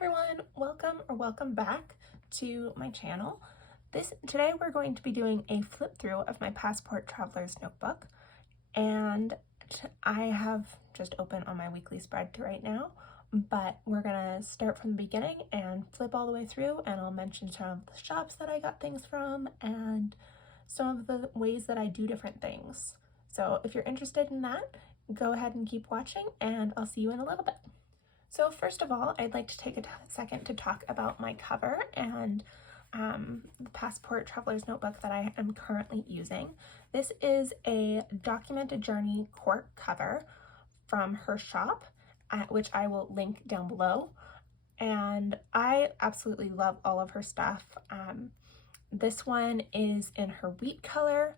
everyone, welcome back to my channel. Today we're going to be doing a flip through of my Passport Traveler's Notebook, and I have just opened on my weekly spread right now, but we're gonna start from the beginning and flip all the way through, and I'll mention some of the shops that I got things from and some of the ways that I do different things. So if you're interested in that, go ahead and keep watching, and I'll see you in a little bit. So first of all, I'd like to take a second to talk about my cover and the Passport Traveler's Notebook that I am currently using. This is a Documented Journey cork cover from her shop, which I will link down below. And I absolutely love all of her stuff. This one is in her wheat color.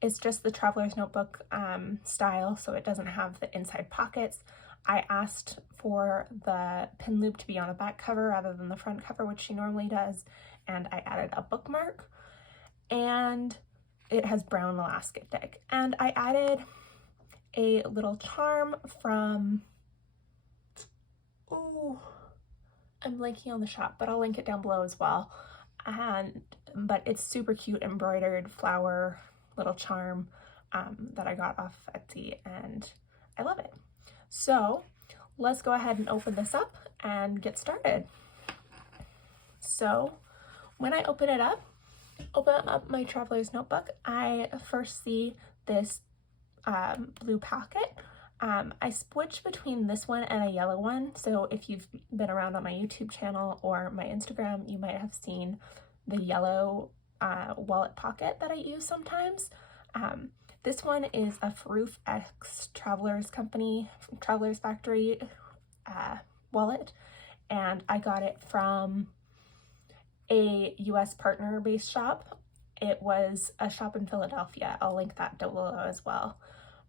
It's just the Traveler's Notebook style, so it doesn't have the inside pockets. I asked for the pin loop to be on the back cover rather than the front cover, which she normally does, and I added a bookmark. And it has brown elastic, and I added a little charm from, I'm blanking on the shop, but I'll link it down below as well. But it's super cute embroidered flower little charm that I got off Etsy, and I love it. So let's go ahead and open this up and get started. So when I open up my Traveler's Notebook, I first see this blue pocket. I switched between this one and a yellow one, so if you've been around on my YouTube channel or my Instagram, you might have seen the yellow wallet pocket that I use sometimes. This one is a Faroof X Travelers Factory wallet, and I got it from a US partner-based shop. It was a shop in Philadelphia. I'll link that down below as well.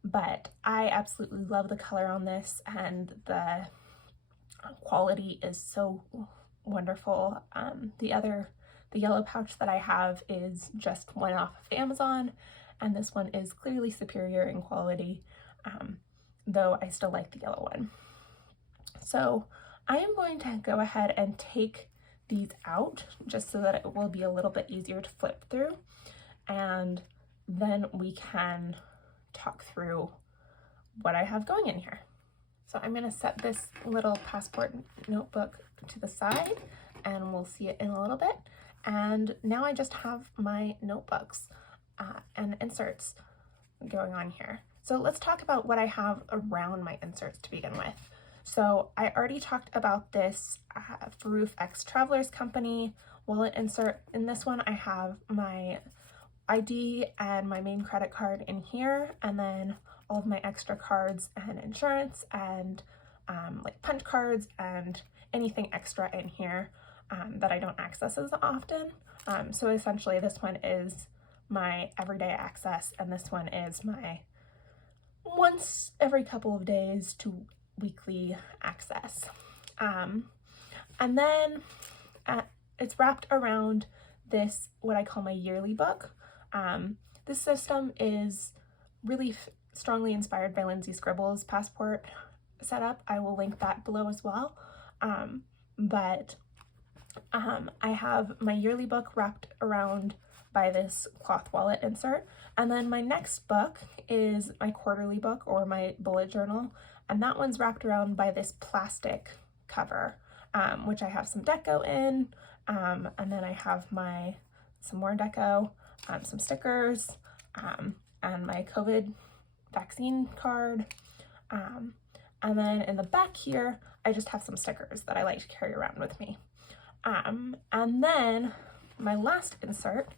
But I absolutely love the color on this, and the quality is so wonderful. The yellow pouch that I have is just one off of Amazon, and this one is clearly superior in quality, though I still like the yellow one. So I am going to go ahead and take these out just so that it will be a little bit easier to flip through, and then we can talk through what I have going in here. So I'm going to set this little Passport Notebook to the side, and we'll see it in a little bit. And now I just have my notebooks and inserts going on here. So let's talk about what I have around my inserts to begin with. So I already talked about this Faroof X Travelers Company wallet insert. In this one, I have my ID and my main credit card in here, and then all of my extra cards and insurance and like punch cards and anything extra in here that I don't access as often. So essentially this one is my everyday access, and this one is my once every couple of days to weekly access. And then it's wrapped around this, what I call my yearly book. This system is really strongly inspired by Lindsay Scribble's passport setup. I will link that below as well. I have my yearly book wrapped around by this cloth wallet insert, and then my next book is my quarterly book or my bullet journal, and that one's wrapped around by this plastic cover, which I have some deco in, and then I have some more deco, some stickers, and my COVID vaccine card, and then in the back here I just have some stickers that I like to carry around with me. And then my last insert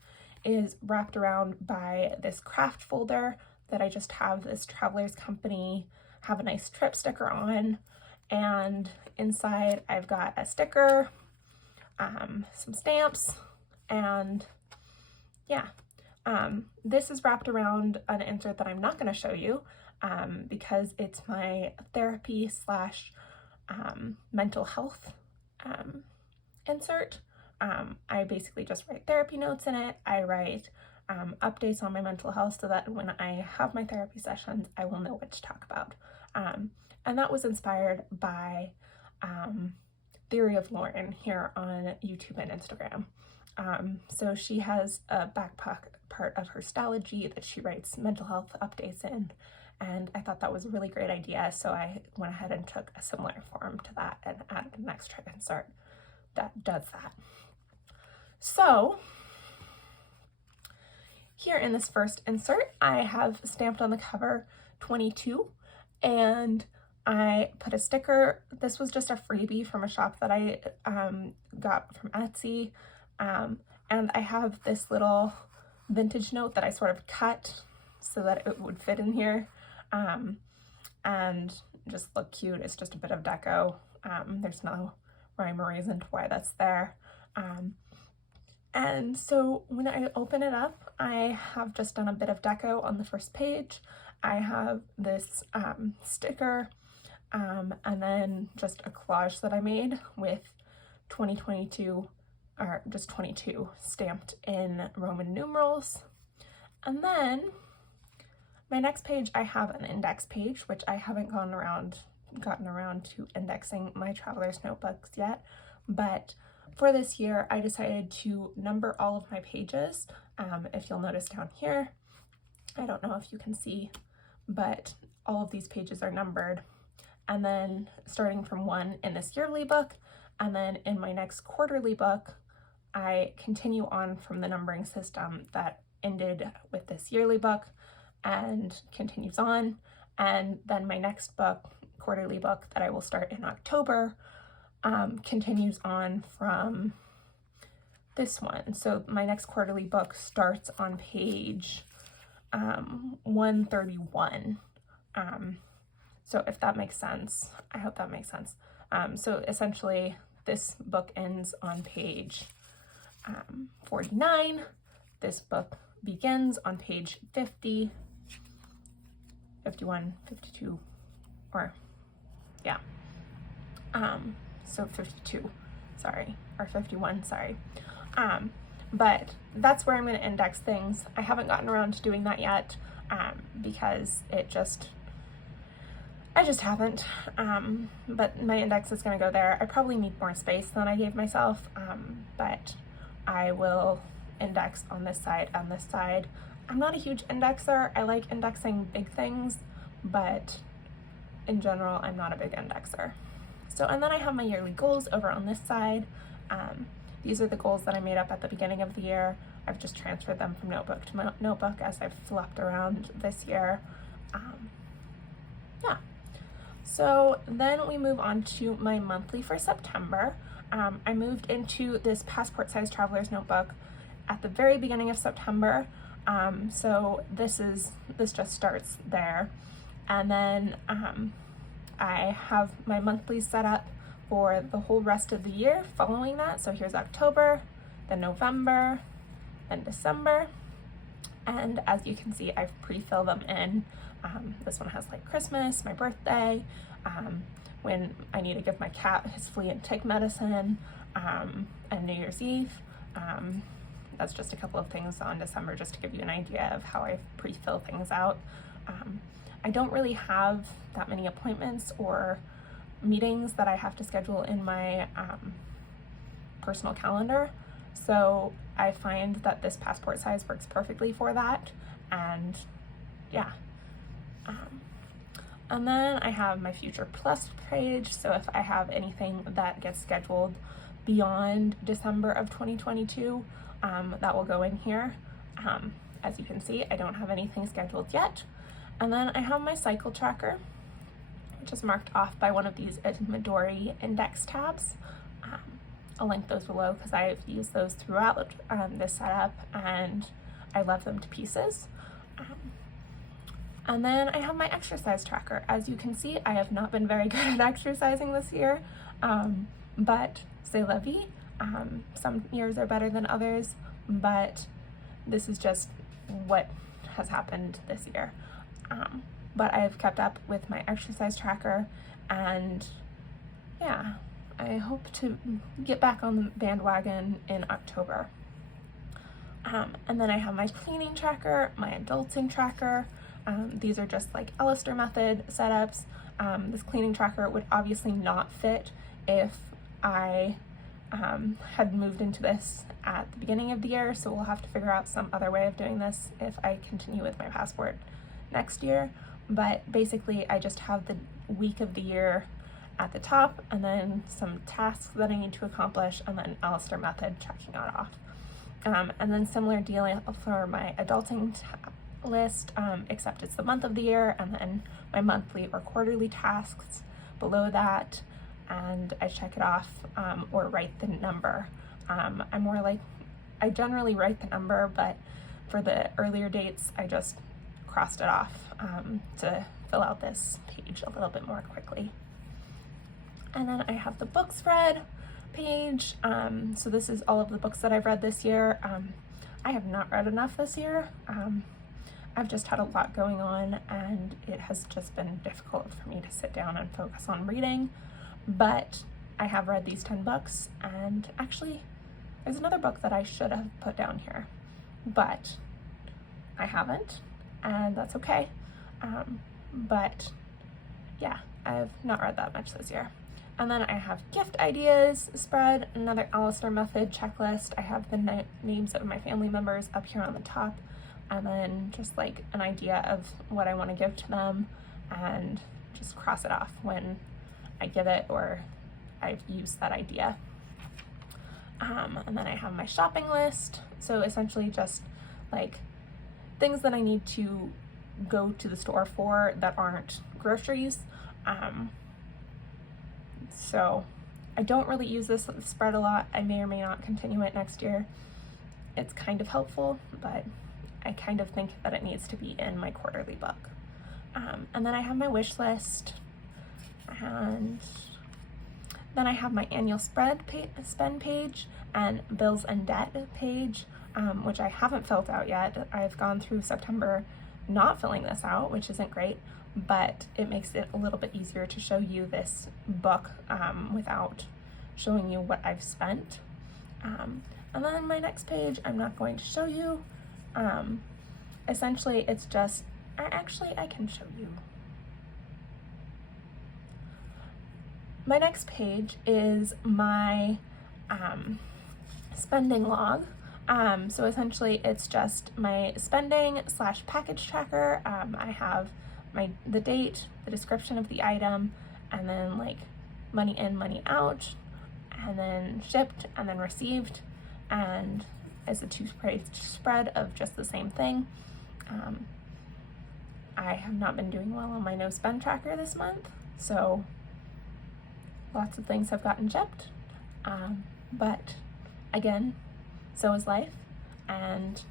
is wrapped around by this craft folder that I just have this Travelers Company Have a Nice Trip sticker on, and inside I've got a sticker, some stamps, and yeah. This is wrapped around an insert that I'm not going to show you because it's my therapy slash mental health insert. I basically just write therapy notes in it. I write updates on my mental health so that when I have my therapy sessions, I will know what to talk about. And that was inspired by Theory of Lauren here on YouTube and Instagram. So she has a back part of her Stalogy that she writes mental health updates in, and I thought that was a really great idea, so I went ahead and took a similar form to that and added an extra insert that does that. So here in this first insert, I have stamped on the cover 22, and I put a sticker. This was just a freebie from a shop that I got from Etsy, and I have this little vintage note that I sort of cut so that it would fit in here, and just look cute. It's just a bit of deco. There's no rhyme or reason to why that's there. And so when I open it up, I have just done a bit of deco on the first page. I have this sticker, and then just a collage that I made with 2022, or just 22 stamped in Roman numerals. And then my next page, I have an index page, which I haven't gotten around to indexing my traveler's notebooks yet, but for this year, I decided to number all of my pages. If you'll notice down here, I don't know if you can see, but all of these pages are numbered. And then starting from 1 in this yearly book, and then in my next quarterly book, I continue on from the numbering system that ended with this yearly book and continues on. And then my next book, quarterly book that I will start in October, continues on from this one. So my next quarterly book starts on page 131. So if that makes sense, I hope that makes sense. So essentially this book ends on page 49. This book begins on page 50, 51, 52, or yeah. So 52, sorry, or 51, sorry. But that's where I'm going to index things. I haven't gotten around to doing that yet, because I just haven't. But my index is going to go there. I probably need more space than I gave myself, but I will index on this side and this side. I'm not a huge indexer. I like indexing big things, but in general, I'm not a big indexer. So, and then I have my yearly goals over on this side. These are the goals that I made up at the beginning of the year. I've just transferred them from notebook to notebook as I've flopped around this year. Yeah. So then we move on to my monthly for September. I moved into this passport size traveler's notebook at the very beginning of September. So this just starts there. And then I have my monthlies set up for the whole rest of the year following that. So here's October, then November, then December. And as you can see, I've pre-filled them in. This one has like Christmas, my birthday, when I need to give my cat his flea and tick medicine, and New Year's Eve. That's just a couple of things on December, just to give you an idea of how I pre-fill things out. I don't really have that many appointments or meetings that I have to schedule in my personal calendar, so I find that this passport size works perfectly for that. And yeah. And then I have my Future Plus page, so if I have anything that gets scheduled beyond December of 2022, that will go in here. As you can see, I don't have anything scheduled yet. And then I have my cycle tracker, which is marked off by one of these Midori index tabs. I'll link those below because I've used those throughout this setup and I love them to pieces. And then I have my exercise tracker. As you can see, I have not been very good at exercising this year, but c'est la vie. Some years are better than others, but this is just what has happened this year. But I've kept up with my exercise tracker, and yeah, I hope to get back on the bandwagon in October. And then I have my cleaning tracker, my adulting tracker. These are just like Ellister method setups. This cleaning tracker would obviously not fit if I had moved into this at the beginning of the year, so we'll have to figure out some other way of doing this if I continue with my passport next year. But basically I just have the week of the year at the top, and then some tasks that I need to accomplish, and then Alistair Method checking it off. And then similar deal for my adulting list, except it's the month of the year, and then my monthly or quarterly tasks below that, and I check it off or write the number. I'm more like, I generally write the number, but for the earlier dates, I just crossed it off to fill out this page a little bit more quickly. And then I have the books read page. So this is all of the books that I've read this year. I have not read enough this year. I've just had a lot going on, and it has just been difficult for me to sit down and focus on reading. But I have read these 10 books, and actually there's another book that I should have put down here, but I haven't, and that's okay. But yeah, I've not read that much this year. And then I have gift ideas spread, another Alistair Method checklist. I have the names of my family members up here on the top, and then just like an idea of what I want to give to them, and just cross it off when I give it or I've used that idea. And then I have my shopping list. So essentially just like things that I need to go to the store for that aren't groceries. So I don't really use this spread a lot. I may or may not continue it next year. It's kind of helpful, but I kind of think that it needs to be in my quarterly book. And then I have my wish list, and then I have my annual spend page and bills and debt page, which I haven't filled out yet. I've gone through September not filling this out, which isn't great, but it makes it a little bit easier to show you this book without showing you what I've spent. And then my next page, I'm not going to show you. Essentially, it's just, I can show you. My next page is my spending log. So essentially it's just my spending / package tracker. I have the date, the description of the item, and then like money in, money out, and then shipped, and then received, and it's a 2-page spread of just the same thing. I have not been doing well on my no spend tracker this month, so lots of things have gotten shipped, but again, so is life, and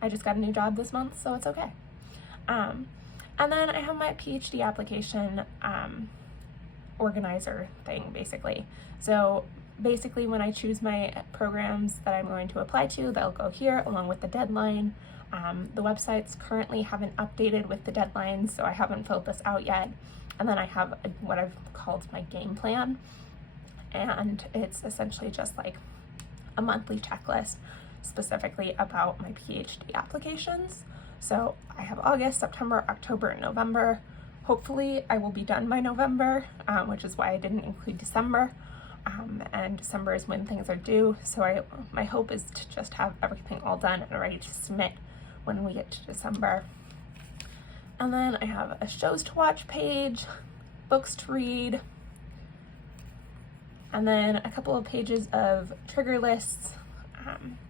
I just got a new job this month, so it's okay. And then I have my PhD application organizer thing, basically. So basically when I choose my programs that I'm going to apply to, they'll go here along with the deadline. The websites currently haven't updated with the deadlines, so I haven't filled this out yet. And then I have what I've called my game plan, and it's essentially just like a monthly checklist specifically about my PhD applications. So I have August, September, October, and November. Hopefully I will be done by November, which is why I didn't include December. And December is when things are due. So my hope is to just have everything all done and ready to submit when we get to December. And then I have a shows to watch page, books to read, and then a couple of pages of trigger lists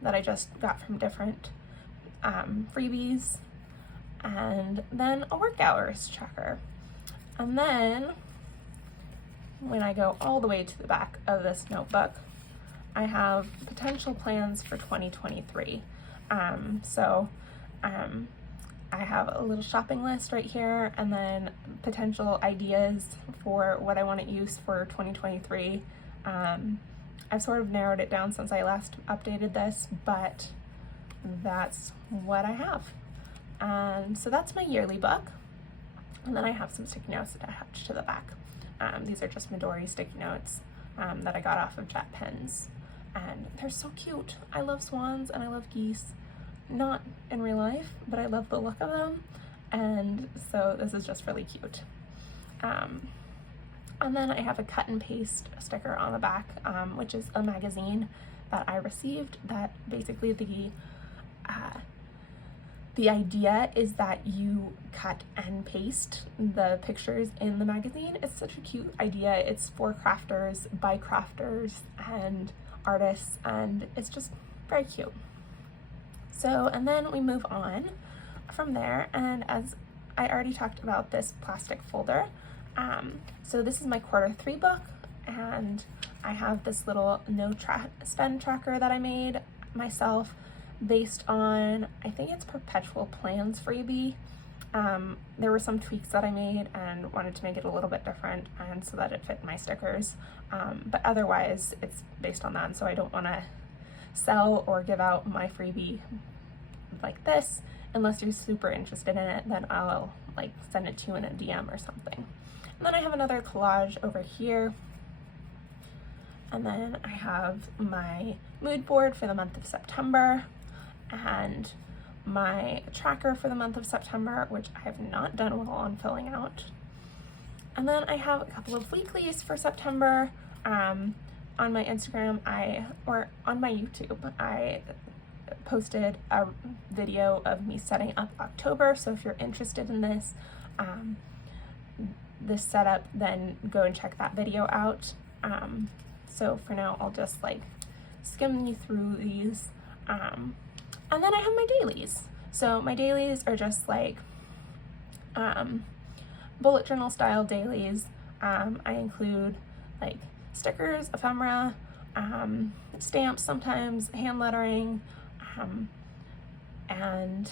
that I just got from different freebies, and then a work hours tracker. And then when I go all the way to the back of this notebook, I have potential plans for 2023. I have a little shopping list right here, and then potential ideas for what I want to use for 2023. I've sort of narrowed it down since I last updated this, but that's what I have. And so that's my yearly book. And then I have some sticky notes attached to the back. These are just Midori sticky notes that I got off of JetPens. And they're so cute. I love swans and I love geese. Not in real life, but I love the look of them. And so this is just really cute. And then I have a cut and paste sticker on the back, which is a magazine that I received that basically the idea is that you cut and paste the pictures in the magazine. It's such a cute idea. It's for crafters, by crafters and artists, and it's just very cute. So, and then we move on from there, and as I already talked about this plastic folder, so this is my Q3 book, and I have this little spend tracker that I made myself based on, I think it's Perpetual Plans freebie. There were some tweaks that I made and wanted to make it a little bit different and so that it fit my stickers, but otherwise it's based on that, and so I don't want to sell or give out my freebie like this unless you're super interested in it. Then I'll like send it to you in a DM or something. And then I have another collage over here, and then I have my mood board for the month of September and my tracker for the month of September, which I have not done well on filling out. And then I have a couple of weeklies for September. On my Instagram, or on my YouTube, I posted a video of me setting up October. So if you're interested in this, this setup, then go and check that video out. So for now, I'll just like skim you through these. And then I have my dailies. So my dailies are just like bullet journal style dailies. I include like stickers, ephemera, stamps sometimes, hand lettering, and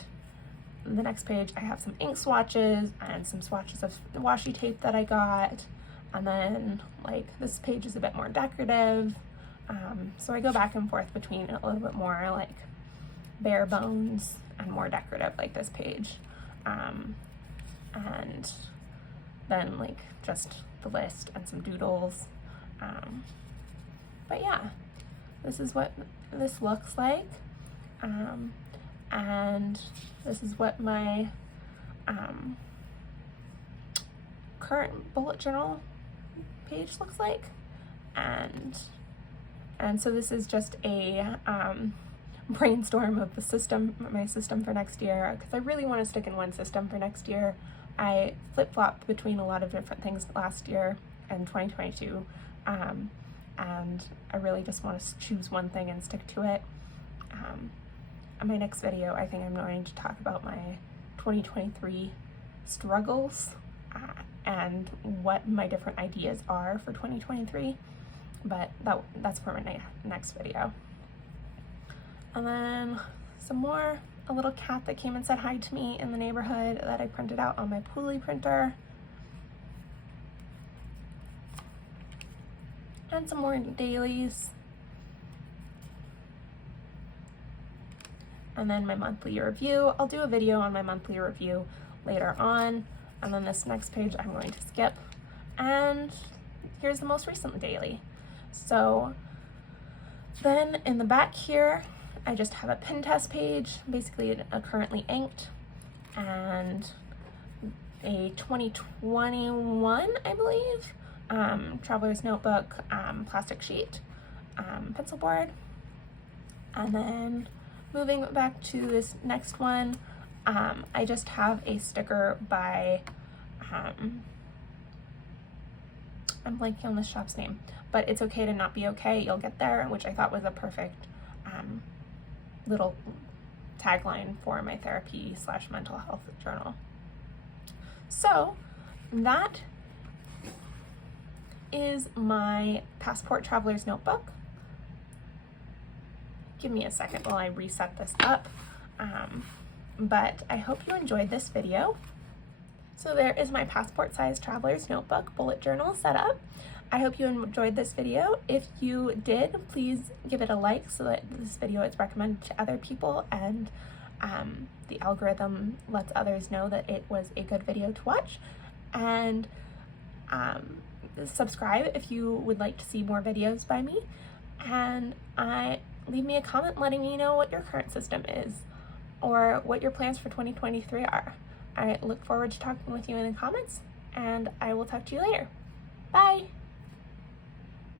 the next page I have some ink swatches and some swatches of washi tape that I got. And then like this page is a bit more decorative. So I go back and forth between a little bit more like bare bones and more decorative like this page. And then like just the list and some doodles. But yeah, this is what this looks like. And this is what my current bullet journal page looks like. And so this is just a brainstorm of my system for next year, because I really want to stick in one system for next year. I flip-flopped between a lot of different things last year and 2022, and I really just want to choose one thing and stick to it. In my next video, I think I'm going to talk about my 2023 struggles and what my different ideas are for 2023, but that's for my next video. And then a little cat that came and said hi to me in the neighborhood that I printed out on my Puli printer. And some more dailies. And then my monthly review. I'll do a video on my monthly review later on. And then this next page I'm going to skip. And here's the most recent daily. So then in the back here, I just have a pin test page, basically a currently inked, and a 2021, I believe, Traveler's Notebook plastic sheet, pencil board. And then moving back to this next one, I just have a sticker by, I'm blanking on this shop's name, but It's Okay to Not Be Okay, You'll Get There, which I thought was a perfect little tagline for my therapy/mental health journal. So that is my Passport Traveler's Notebook. Give me a second while I reset this up. But I hope you enjoyed this video. So there is my passport size Traveler's Notebook bullet journal set up. I hope you enjoyed this video. If you did, please give it a like so that this video is recommended to other people, and the algorithm lets others know that it was a good video to watch. And subscribe if you would like to see more videos by me. And leave me a comment letting me know what your current system is or what your plans for 2023 are. I look forward to talking with you in the comments. and I will talk to you later. Bye!